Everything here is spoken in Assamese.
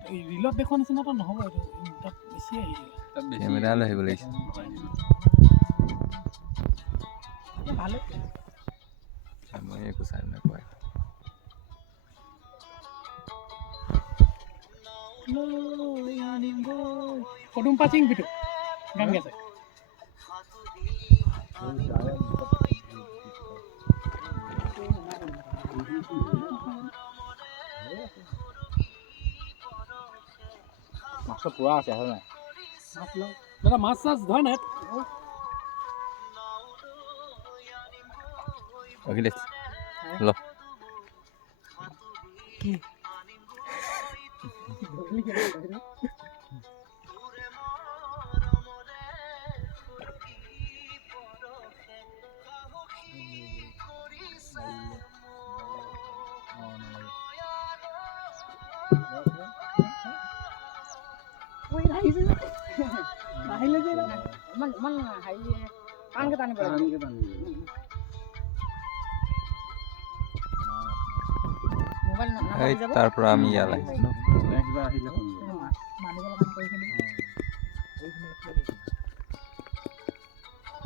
ৰিলত দেখুৱা নিচিনাটো নহ'ব এইটো তাত বেছি আহিছে কেমেৰা লৈ আহিব লাগিছে ভালে মই একো চাই নাপায় পদুম পাচিং ভিতু গান গাইছে মাছটো পুৰা আছে হয় নাই দাদা মাছ চাছ ধৰে নাই অখিলেশ ল এই তাৰ পৰা আমি ইয়ালৈ আহিছো ন মানিব লগা